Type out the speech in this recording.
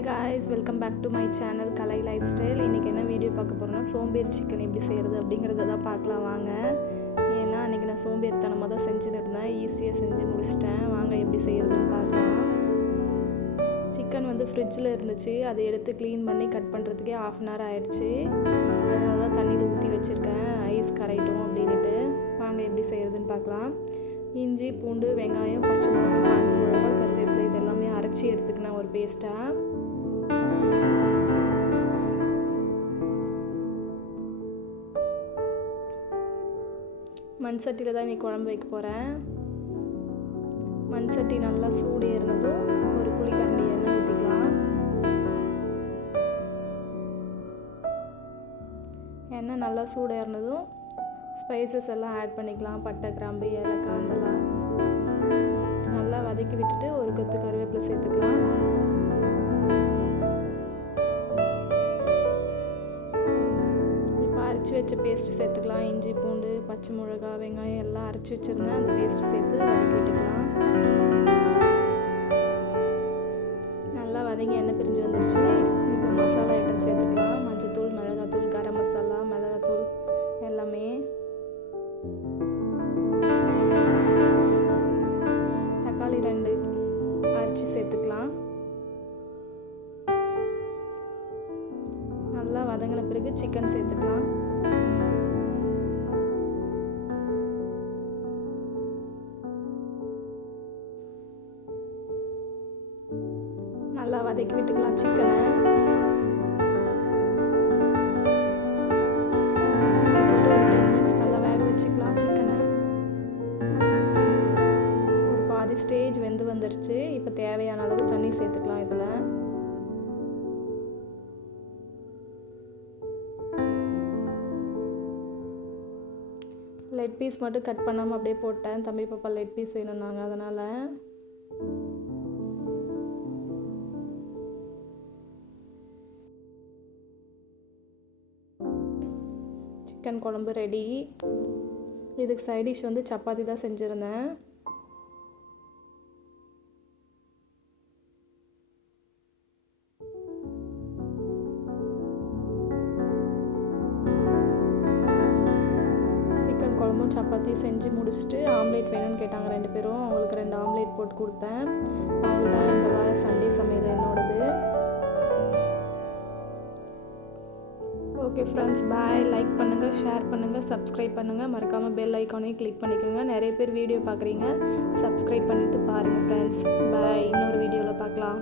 Hi guys, welcome back to my channel Kalai life style. இன்றைக்கி என்ன video பார்க்க போகிறோன்னா சோம்பேறி சிக்கன் எப்படி செய்கிறது அப்படிங்கிறத தான் பார்க்கலாம் வாங்க. ஏன்னா அன்றைக்கி நான் சோம்பேறித்தனமாக தான் செஞ்சுன்னு இருந்தேன், ஈஸியாக செஞ்சு முடிச்சிட்டேன். வாங்க எப்படி செய்கிறதுன்னு பார்க்கலாம். சிக்கன் வந்து ஃப்ரிட்ஜில் இருந்துச்சு, அதை எடுத்து க்ளீன் பண்ணி கட் பண்ணுறதுக்கே 1/2 hour ஆகிடுச்சு. அதனால தான் தண்ணியில் ஊற்றி வச்சுருக்கேன், ஐஸ் கரைட்டும் அப்படின்ட்டு. வாங்க எப்படி செய்கிறதுன்னு பார்க்கலாம். இஞ்சி, பூண்டு, வெங்காயம், பச்சை மிளகாய், காஞ்ச மிளகாய், கருவேப்பிலை இதெல்லாமே அரைச்சி எடுத்துக்கினேன் ஒரு பேஸ்ட்டாக. மண் சட்டியில் தான் இன்றைக்கி குழம்பு வைக்க போகிறேன். மண் சட்டி நல்லா சூடு ஏறினதும் ஒரு குழிக்கரண்டி எண்ணெய் ஊற்றிக்கலாம். எண்ணெய் நல்லா சூடு ஏறினதும் ஸ்பைசஸ் எல்லாம் ஆட் பண்ணிக்கலாம். பட்டை, கிராம்பு, ஏலக்காய் அதெல்லாம் நல்லா வதக்கி விட்டுட்டு ஒரு கொத்து கருவேப்பிலை சேர்த்துக்கலாம். இப்போ அரைச்சி வச்ச பேஸ்ட்டு சேர்த்துக்கலாம். இஞ்சி, பூண்டு, பச்சை மிளகா, வெங்காயம் எல்லாம் அரைச்சி வச்சுருந்தேன், அந்த பேஸ்ட்டு சேர்த்து வதக்கி விட்டுக்கலாம். நல்லா வதங்கி எண்ணெய் பிரிஞ்சு வந்துடுச்சு. இப்போ மசாலா ஐட்டம் சேர்த்துக்கலாம். மஞ்சள்தூள், மிளகாத்தூள், கரம் மசாலா, மிளகாத்தூள் எல்லாமே. தக்காளி 2 அரைச்சி சேர்த்துக்கலாம். நல்லா வதங்கின பிறகு சிக்கன் சேர்த்துக்கலாம். நல்லா வதக்கி விட்டுக்கலாம் சிக்கனை. ஒரு 10 minutes நல்லா வேக வச்சுக்கலாம் சிக்கனை. ஒரு பாதி ஸ்டேஜ் வெந்து வந்துடுச்சு. இப்போ தேவையான அளவு தண்ணி சேர்த்துக்கலாம். இதில் லெட் பீஸ் மட்டும் கட் பண்ணாமல் அப்படியே போட்டேன். தம்பி பாப்பா லெட் பீஸ் வேணும்னாங்க, அதனால். சிக்கன் குழம்பு ரெடி. இதுக்கு சைட் டிஷ் வந்து சப்பாத்தி தான் செஞ்சுருந்தேன். சிக்கன் குழம்பும் சப்பாத்தி செஞ்சு முடிச்சுட்டு ஆம்லேட் வேணும்னு கேட்டாங்க 2 பேரும். அவங்களுக்கு 2 ஆம்லேட் போட்டு கொடுத்தேன். அவ்வளோதான் இந்த வாரம் சண்டே சமையல் என்னோடது. ஓகே ஃப்ரெண்ட்ஸ், பாய். லைக் பண்ணுங்கள், ஷேர் பண்ணுங்கள், சப்ஸ்கிரைப் பண்ணுங்கள். மறக்காமல் பெல் ஐக்கானையும் கிளிக் பண்ணிக்கோங்க. நிறைய பேர் வீடியோ பார்க்குறீங்க, சப்ஸ்கிரைப் பண்ணிவிட்டு பாருங்கள் ஃப்ரெண்ட்ஸ். பாய். இன்னொரு வீடியோவில் பார்க்கலாம்.